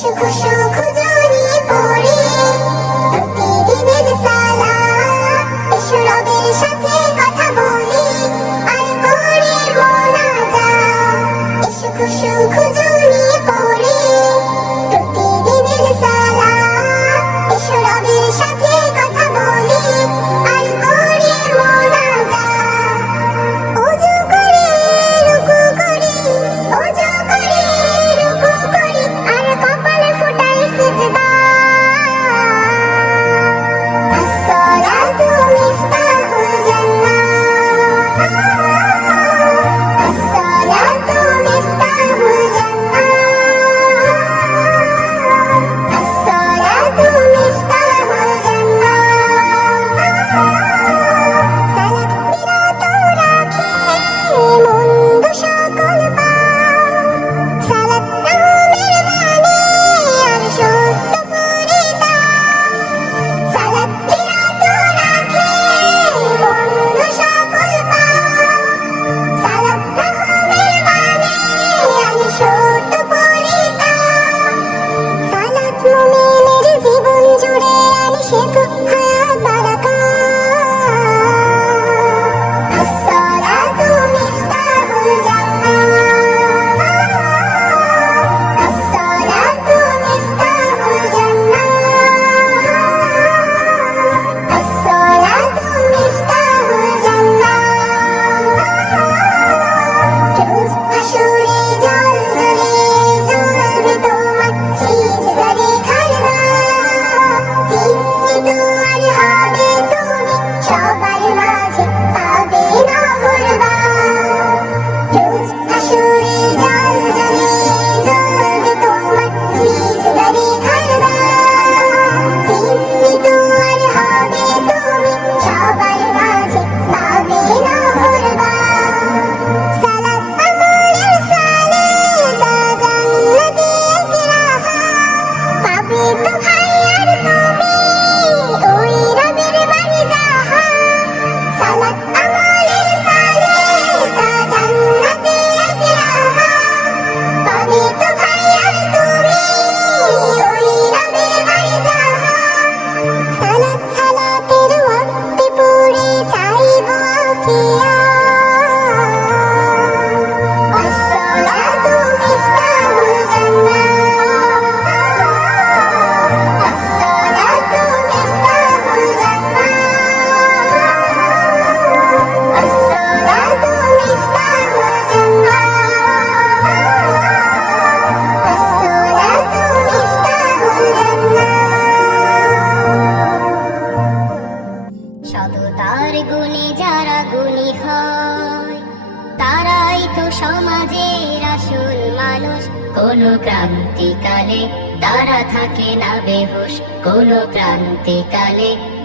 সুখ সুখ জড়িয়ে পড়ে, প্রতিদিনের সালাম এসো রবের সাথে কথা বলি, আর করে মোনাজাত সুখ সুখ জড়িয়ে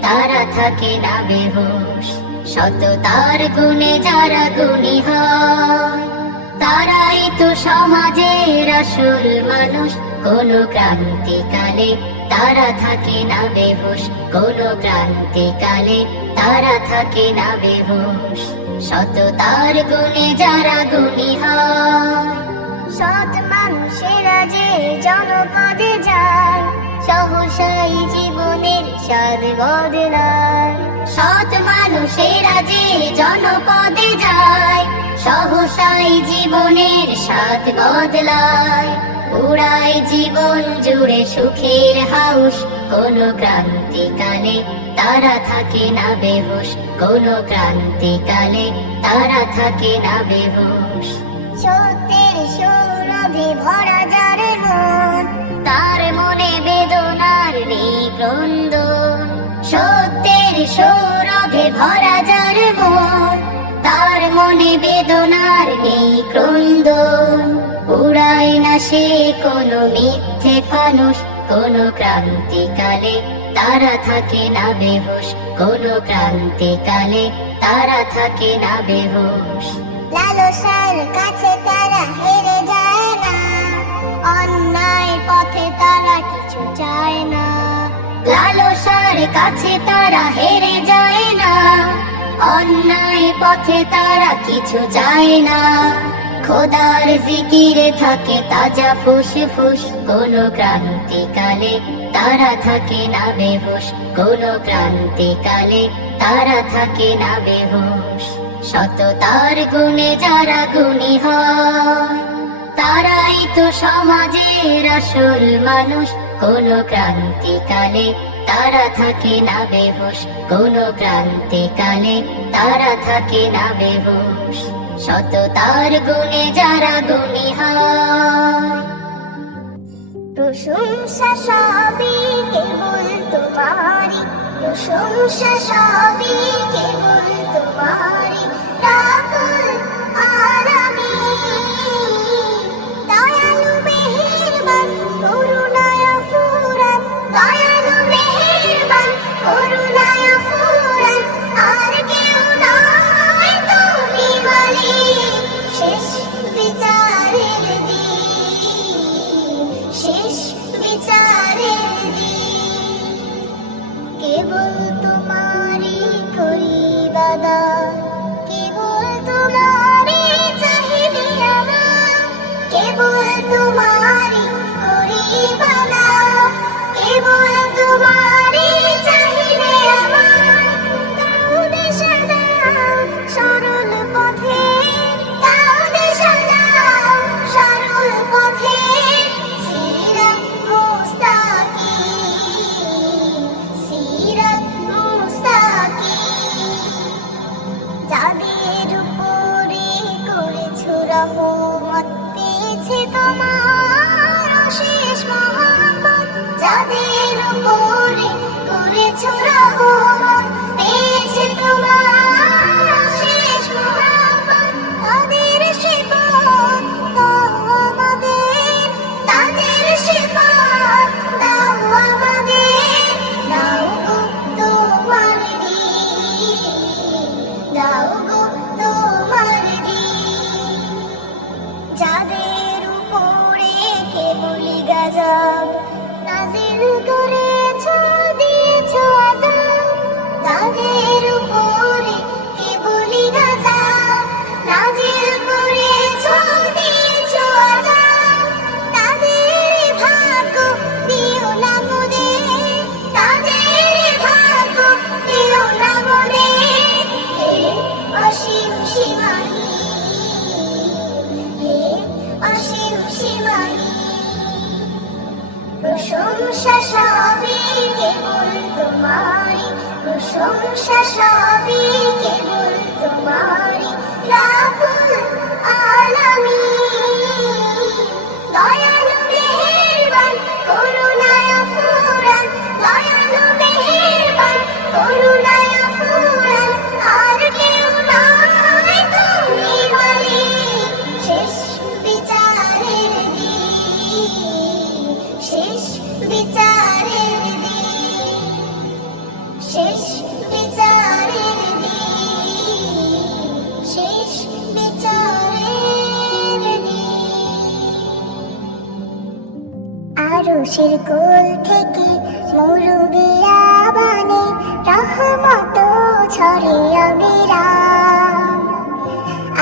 তারা থাকে না বেহুশ। সততার গুণে যারা গুণী হয়, তারাই তো সমাজের আসল মানুষ। কোন ক্রান্তিকালে তারা থাকে না বেহুশ। কোন ক্রান্তিকালে তারা থাকে না বেহুশ। সততার গুণে যারা গুণী হয়, সৎ মানুষেরা যে জনপদে যায় সহসাই জীবনের স্বাদ বদলায়। সৎ মানুষেরা যে জনপদে যায়, সহসাই জীবনের স্বাদ বদলায়। উড়াই জীবন জুড়ে সুখের হাউস, কোন ক্রান্তিকালে তারা থাকে না বেহুশ। কোন ক্রান্তিকালে তারা থাকে না বেহুশ। সত্যের সৌরভে ভরা যার মন, তার মনে নেই ক্রন্দন সত্যের সৌরভে ভরা যার মন, তার মনে বেদনার নেই ক্রন্দন উড়ায় না সে কোনো মিথ্যে ফানুষ, কোনো ক্রান্তিকালে তারা থাকে না বেহুশ, কোনো ক্রান্তিকালে তারা থাকে না বেহুশ। লালসার কাছে তারা হেরে অন্যায় পথে তারা কিছু চায় না। লালসার কাছে তারা হেরে যায় না। অন্যায় পথে তারা কিছু যায় না। খোদার জিকিরে থাকে তাজা ফুসফুস কোন ক্রান্তিকালে তারা থাকে না বেহুশ। কোন ক্রান্তিকালে তারা থাকে না বেহুশ। শত তার গুণে যারা গুণী হয়। তারাই তো সমাজের আসল মানুষ। কোন ক্রান্তিকালে তারা থাকে না বেহুশ। কোন ক্রান্তিকালে তারা থাকে না বেহুশ। শত তার গুণে যারা গুণী প্রশংসা সবই কেবল তোমারই। প্রশংসা সবই কেবল রাবুল আলামিন করি বাদান কেবল যাদের উপরে করেছ তোমারই প্রশংসা সবই কেবল তোমারই রাবুল আলামিন দয়ালু মেহেরবান করুণায় ফুরান দয়ালু মেহেরবান করুণায় আরশের কোল থেকে মরুবিয়া বানে রহমত ছড়ে অবিরাম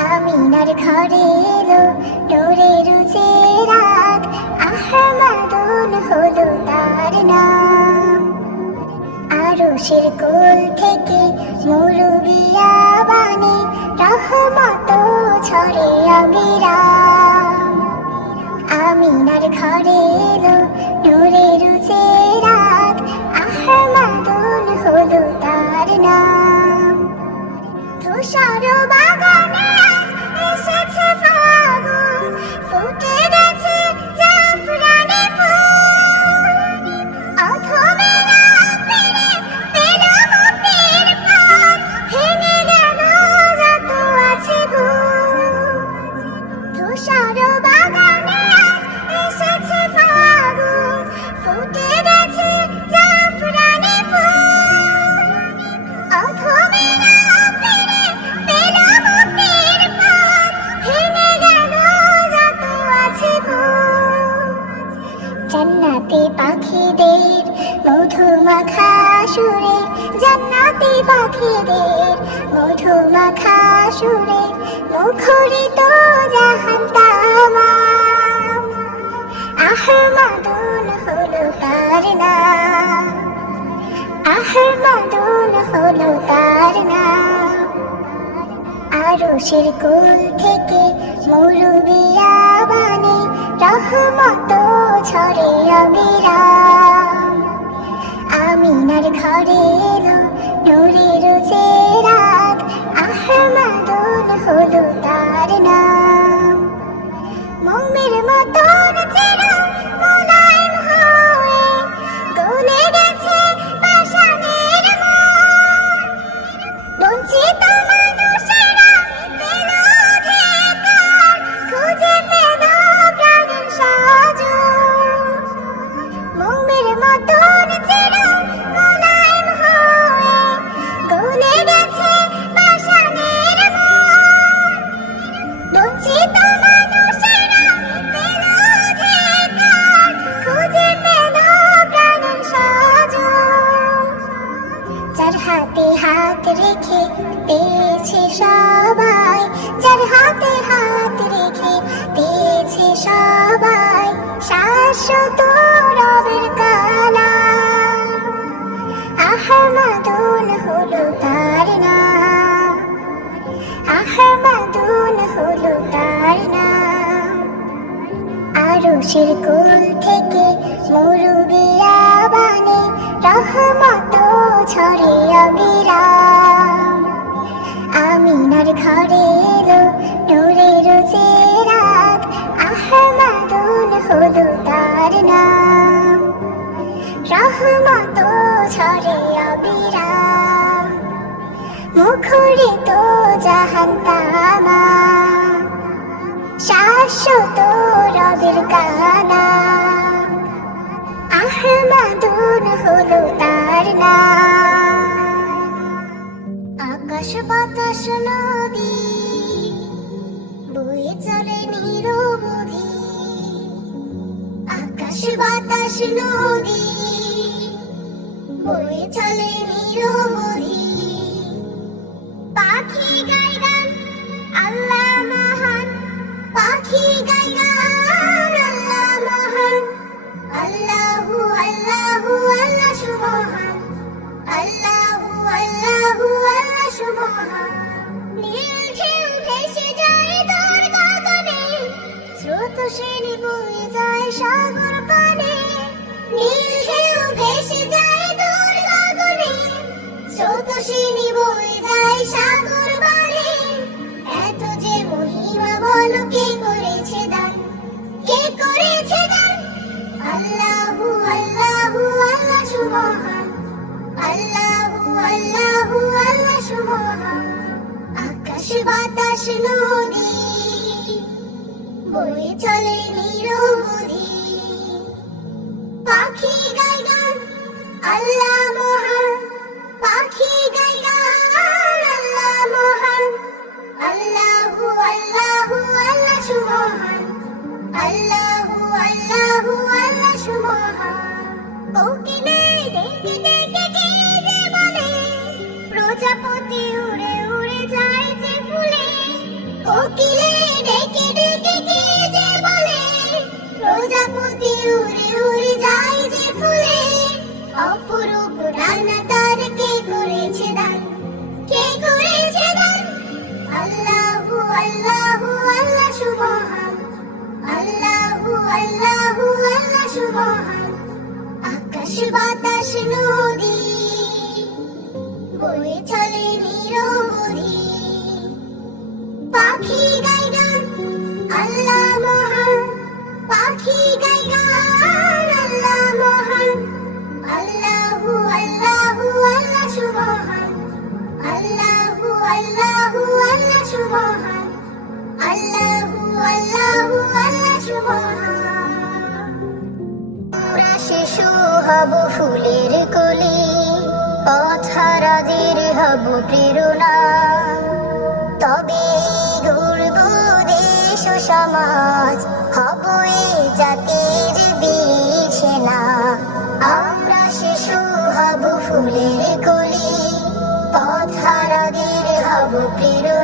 আমিনার ঘরে এলো ডোরের চেরাগ আহমাদুন হলো তার নাম। আরশের কোল থেকে মরুবিয়া বানে রহমত ছড়ে অবিরাম সুরে মুখরিত জাহান তামাম হলো তার নাম। হলো তার নাম। আরশের কুল থেকে মুরুবিয়া বানে রহমত ছড়ে অবিরাম। আমিনার ঘরে এলো নূরের আহমদুল হলো তার নাম রহমত ছড়ে অবিরাম। আমিনার ঘরে এলো নূরের চেরাগ আহমদুল হলো তার নাম। রহমত ছড়ে অবিরাম। মুখরিত জাহান তামা। শাশ্বত রবের গানা আহমদুন হলো তার নাম। আকাশ বাতাস নদী, বয়ে চলে নিরবধি। আকাশ বাতাস নদী, বয়ে চলে নিরবধি। আল্লাহু আল্লাহু আল্লাহ সুবহান। আল্লাহু আল্লাহু আল্লাহ সুবহান। আকাশ বাতাস নদী, বয়ে চলে নিরবধি পাখি গাই গান আল্লাহ বাতাস নদী বয়ে চলে নিরবধি পাখি হব ফুলের কলি পথারাদের হব প্রেরণা। তবে গড়ব দেশ সমাজ হব এ জাতির বীর সেনা আমরা শিশু হব ফুলের কলি পথারাদের হব প্রেরণা।